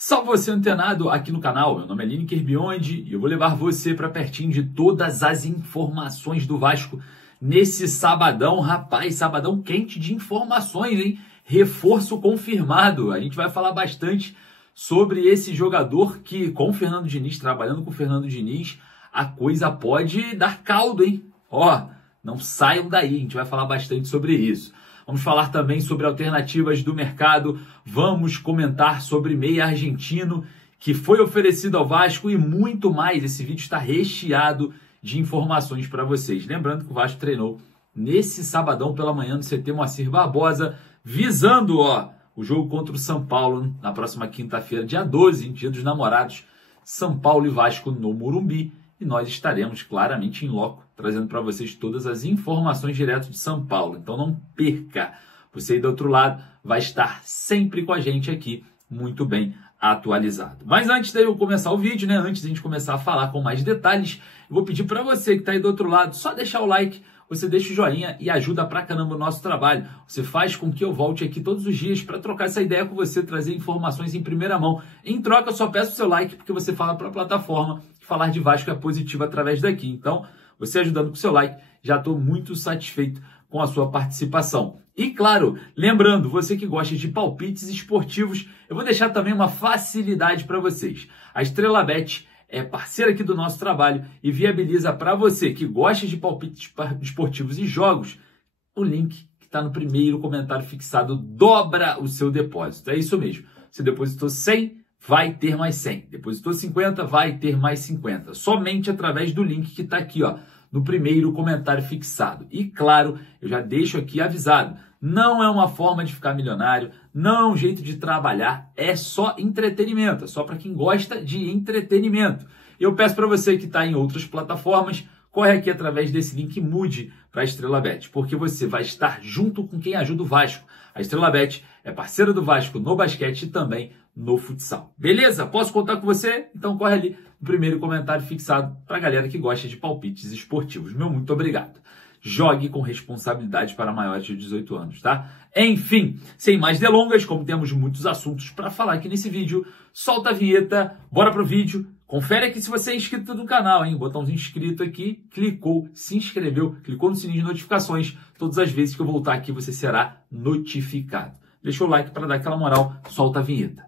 Salve você antenado aqui no canal, meu nome é Lineker Biondi e eu vou levar você para pertinho de todas as informações do Vasco nesse sabadão, rapaz, sabadão quente de informações, hein? Reforço confirmado, a gente vai falar bastante sobre esse jogador que com o Fernando Diniz, trabalhando com o Fernando Diniz, a coisa pode dar caldo, hein? Ó, não saiam daí, a gente vai falar bastante sobre isso. Vamos falar também sobre alternativas do mercado, vamos comentar sobre meia argentino que foi oferecido ao Vasco e muito mais. Esse vídeo está recheado de informações para vocês. Lembrando que o Vasco treinou nesse sabadão pela manhã no CT Moacir Barbosa, visando o jogo contra o São Paulo na próxima quinta-feira, dia 12, dia dos namorados, São Paulo e Vasco no Morumbi. E nós estaremos claramente em loco, trazendo para vocês todas as informações direto de São Paulo. Então não perca, você aí do outro lado vai estar sempre com a gente aqui, muito bem atualizado. Mas antes de eu começar o vídeo, antes de a gente começar a falar com mais detalhes, eu vou pedir para você que está aí do outro lado, só deixar o like, você deixa o joinha e ajuda pra caramba o nosso trabalho. Você faz com que eu volte aqui todos os dias para trocar essa ideia com você, trazer informações em primeira mão. Em troca, eu só peço o seu like, porque você fala para a plataforma que falar de Vasco é positivo através daqui. Então, você ajudando com o seu like, já estou muito satisfeito com a sua participação. E claro, lembrando, você que gosta de palpites esportivos, eu vou deixar também uma facilidade para vocês. A Estrela Bet é parceira aqui do nosso trabalho e viabiliza para você que gosta de palpites esportivos e jogos, o link que está no primeiro comentário fixado dobra o seu depósito. É isso mesmo. Se depositou 100, vai ter mais 100. Depositou 50, vai ter mais 50. Somente através do link que está aqui, no primeiro comentário fixado. E claro, eu já deixo aqui avisado, não é uma forma de ficar milionário, não é um jeito de trabalhar, é só entretenimento, é só para quem gosta de entretenimento. Eu peço para você que está em outras plataformas, corre aqui através desse link e mude para a Estrela Bet, porque você vai estar junto com quem ajuda o Vasco. A Estrela Bet é parceira do Vasco no basquete e também no futsal. Beleza? Posso contar com você? Então corre ali no primeiro comentário fixado para a galera que gosta de palpites esportivos. Meu muito obrigado. Jogue com responsabilidade para maiores de 18 anos, tá? Enfim, sem mais delongas, como temos muitos assuntos para falar aqui nesse vídeo, solta a vinheta, bora pro vídeo. Confere aqui se você é inscrito no canal, hein? Botãozinho inscrito aqui, clicou, se inscreveu, clicou no sininho de notificações. Todas as vezes que eu voltar aqui, você será notificado. Deixa o like para dar aquela moral, solta a vinheta.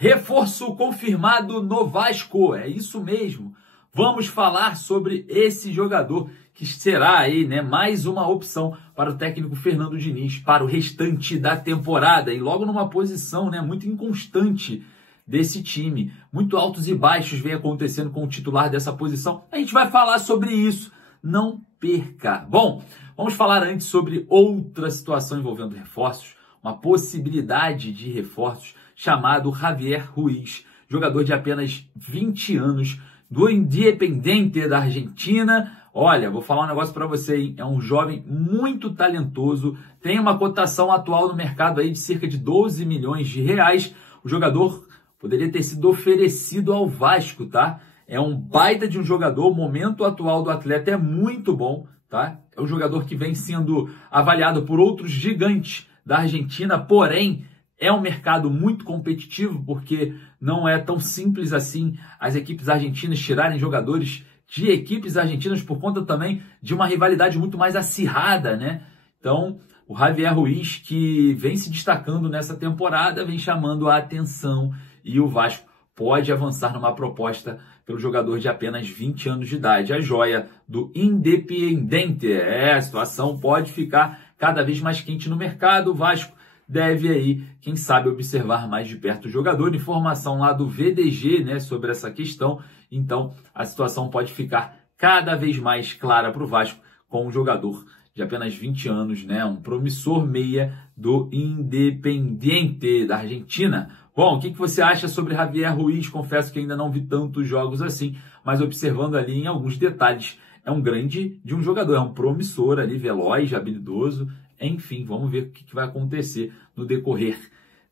Reforço confirmado no Vasco, é isso mesmo. Vamos falar sobre esse jogador que será aí, mais uma opção para o técnico Fernando Diniz para o restante da temporada e logo numa posição, muito inconstante desse time. Muito altos e baixos vem acontecendo com o titular dessa posição. A gente vai falar sobre isso, não perca. Bom, vamos falar antes sobre outra situação envolvendo reforços, uma possibilidade de reforços chamado Javier Ruiz, jogador de apenas 20 anos, do Independiente da Argentina. Olha, vou falar um negócio para você, hein? É um jovem muito talentoso, tem uma cotação atual no mercado aí de cerca de 12 milhões de reais. O jogador poderia ter sido oferecido ao Vasco, tá? É um baita de um jogador, o momento atual do atleta é muito bom, tá? É um jogador que vem sendo avaliado por outros gigantes da Argentina, porém, é um mercado muito competitivo, porque não é tão simples assim as equipes argentinas tirarem jogadores de equipes argentinas por conta também de uma rivalidade muito mais acirrada, Então, o Javier Ruiz, que vem se destacando nessa temporada, vem chamando a atenção e o Vasco pode avançar numa proposta pelo jogador de apenas 20 anos de idade, a joia do Independiente. A situação pode ficar cada vez mais quente no mercado, o Vasco deve aí, quem sabe, observar mais de perto o jogador. Informação lá do VDG, sobre essa questão. Então, a situação pode ficar cada vez mais clara para o Vasco com um jogador de apenas 20 anos, um promissor meia do Independiente da Argentina. Bom, o que você acha sobre Javier Ruiz? Confesso que ainda não vi tantos jogos assim, mas observando ali em alguns detalhes, é um grande de um jogador, é um promissor ali, veloz, habilidoso. Enfim, vamos ver o que vai acontecer no decorrer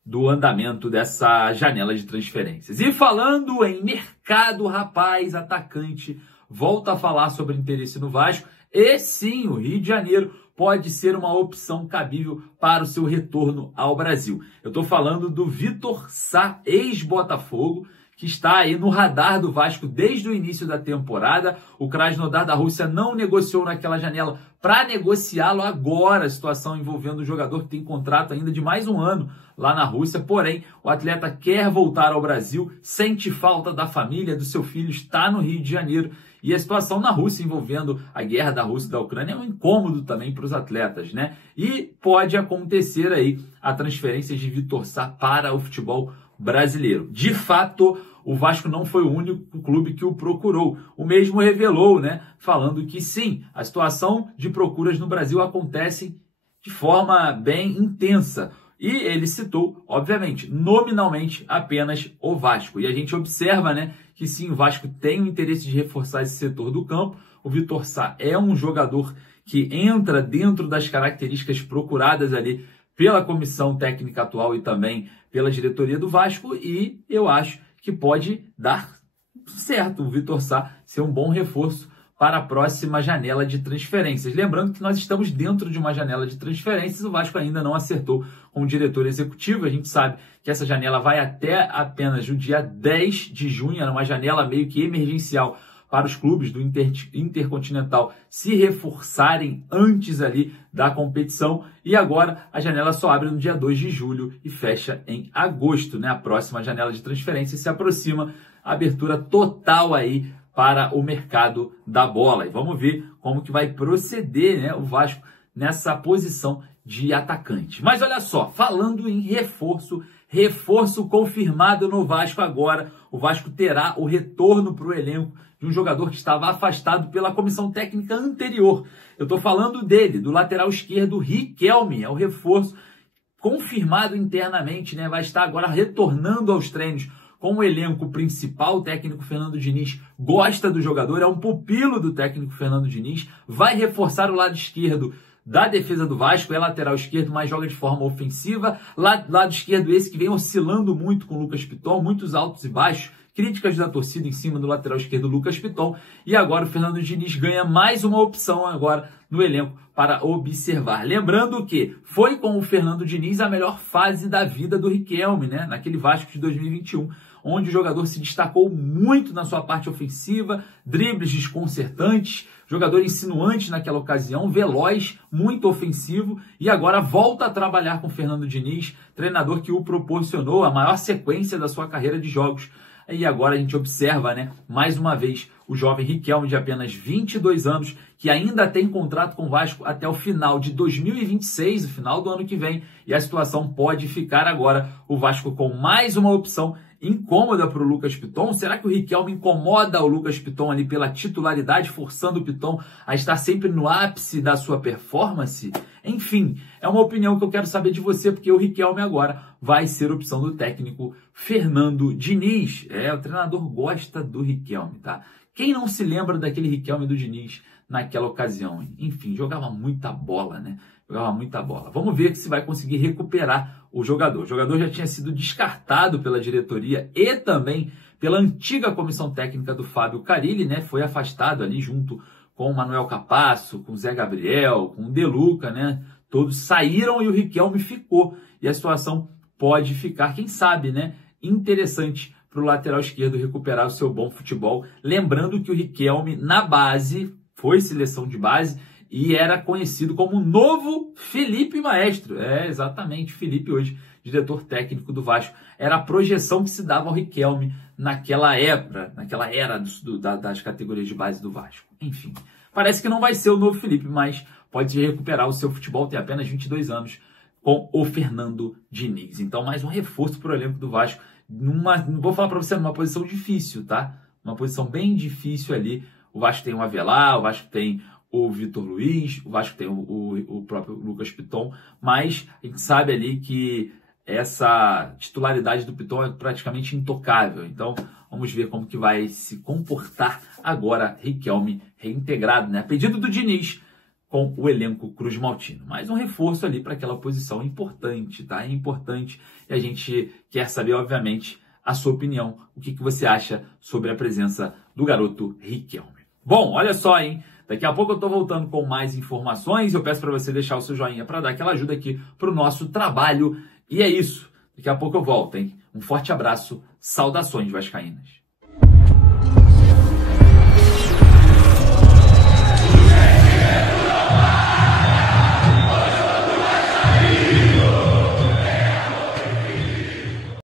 do andamento dessa janela de transferências. E falando em mercado, rapaz, atacante, volta a falar sobre interesse no Vasco. E sim, o Rio de Janeiro pode ser uma opção cabível para o seu retorno ao Brasil. Eu estou falando do Vitor Sá, ex-Botafogo, que está aí no radar do Vasco desde o início da temporada. O Krasnodar da Rússia não negociou naquela janela para negociá-lo agora, a situação envolvendo o jogador que tem contrato ainda de mais um ano lá na Rússia. Porém, o atleta quer voltar ao Brasil, sente falta da família, do seu filho, está no Rio de Janeiro. E a situação na Rússia envolvendo a guerra da Rússia e da Ucrânia é um incômodo também para os atletas, né? E pode acontecer aí a transferência de Vitor Sá para o futebol brasileiro. De fato, o Vasco não foi o único clube que o procurou. O mesmo revelou, né? Falando que sim, a situação de procuras no Brasil acontece de forma bem intensa. E ele citou, obviamente, nominalmente apenas o Vasco. E a gente observa, né, que sim, o Vasco tem o interesse de reforçar esse setor do campo. O Vitor Sá é um jogador que entra dentro das características procuradas ali pela comissão técnica atual e também pela diretoria do Vasco. E eu acho que pode dar certo o Vitor Sá ser um bom reforço para a próxima janela de transferências. Lembrando que nós estamos dentro de uma janela de transferências, o Vasco ainda não acertou com o diretor executivo. A gente sabe que essa janela vai até apenas o dia 10 de junho, era uma janela meio que emergencial para os clubes do Intercontinental se reforçarem antes ali da competição. E agora a janela só abre no dia 2 de julho e fecha em agosto, né? A próxima janela de transferência se aproxima, a abertura total aí para o mercado da bola. E vamos ver como que vai proceder, né, o Vasco nessa posição de atacante. Mas olha só, falando em reforço confirmado no Vasco agora, o Vasco terá o retorno para o elenco de um jogador que estava afastado pela comissão técnica anterior. Eu estou falando dele, do lateral esquerdo Riquelme, é o reforço confirmado internamente, né, vai estar agora retornando aos treinos com o elenco principal. O técnico Fernando Diniz gosta do jogador, é um pupilo do técnico Fernando Diniz, vai reforçar o lado esquerdo da defesa do Vasco, é lateral esquerdo, mas joga de forma ofensiva. Lado esquerdo esse que vem oscilando muito com o Lucas Piton, muitos altos e baixos, críticas da torcida em cima do lateral esquerdo Lucas Piton. E agora o Fernando Diniz ganha mais uma opção agora no elenco para observar. Lembrando que foi com o Fernando Diniz a melhor fase da vida do Riquelme, né? Naquele Vasco de 2021, onde o jogador se destacou muito na sua parte ofensiva, dribles desconcertantes, jogador insinuante naquela ocasião, veloz, muito ofensivo, e agora volta a trabalhar com o Fernando Diniz, treinador que o proporcionou a maior sequência da sua carreira de jogos. E agora a gente observa, né, mais uma vez, o jovem Riquelme, de apenas 22 anos, que ainda tem contrato com o Vasco até o final de 2026, o final do ano que vem, e a situação pode ficar agora o Vasco com mais uma opção incômoda para o Lucas Piton. Será que o Riquelme incomoda o Lucas Piton ali pela titularidade, forçando o Piton a estar sempre no ápice da sua performance? Enfim, é uma opinião que eu quero saber de você, porque o Riquelme agora vai ser opção do técnico Fernando Diniz. O treinador gosta do Riquelme, tá? Quem não se lembra daquele Riquelme do Diniz naquela ocasião? Enfim, jogava muita bola, né? Jogava muita bola. Vamos ver se vai conseguir recuperar o jogador. O jogador já tinha sido descartado pela diretoria e também pela antiga comissão técnica do Fábio Carille, né? Foi afastado ali junto com o Manuel Capasso, com o Zé Gabriel, com o De Luca, né? Todos saíram e o Riquelme ficou. E a situação pode ficar, quem sabe, né? Interessante para o lateral esquerdo recuperar o seu bom futebol. Lembrando que o Riquelme, na base, foi seleção de base e era conhecido como o novo Felipe Maestro. Exatamente, Felipe hoje, diretor técnico do Vasco. Era a projeção que se dava ao Riquelme naquela era das categorias de base do Vasco. Enfim, parece que não vai ser o novo Felipe, mas pode recuperar o seu futebol, tem apenas 22 anos, com o Fernando Diniz. Então, mais um reforço para o elenco do Vasco. Vou falar para você, numa posição difícil, tá? Uma posição bem difícil ali. O Vasco tem o Avelar, o Vasco tem o Vitor Luiz, o Vasco tem o próprio Lucas Piton, mas a gente sabe ali que essa titularidade do Piton é praticamente intocável. Então, vamos ver como que vai se comportar agora Riquelme reintegrado, né? A pedido do Diniz, com o elenco cruzmaltino. Mais um reforço ali para aquela posição importante, tá? É importante e a gente quer saber, obviamente, a sua opinião. O que você acha sobre a presença do garoto Riquelme? Bom, olha só, hein? Daqui a pouco eu tô voltando com mais informações. Eu peço para você deixar o seu joinha para dar aquela ajuda aqui pro nosso trabalho. E é isso. Daqui a pouco eu volto, hein? Um forte abraço. Saudações vascaínas.